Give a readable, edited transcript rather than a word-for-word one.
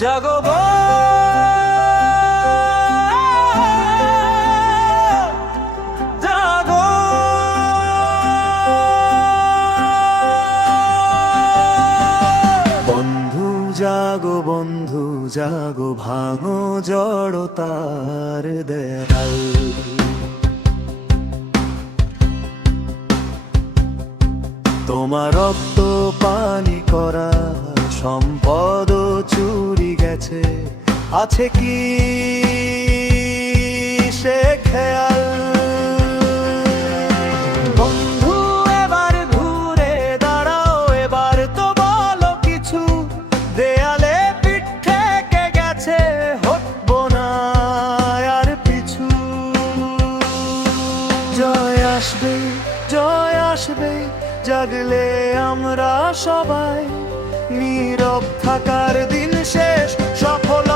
জাগো জাগো বন্ধু জাগো, বন্ধু জাগো, ভাঙো জড়তার দেয়াল। তোমার রক্ত পানি করা সম্পদ চুরি গেছে, আছে কি সে খেয়াল? বন্ধু এবার ঘুরে দাঁড়াও, এবার তো বলো কিছু। দেয়ালে পিঠ থেকে গেছে, হটবো না আর পিছু। জয় আসবে, জয় আসবে, জাগলে আমরা সবাই। নীরব থাকার দিন শেষ, সফল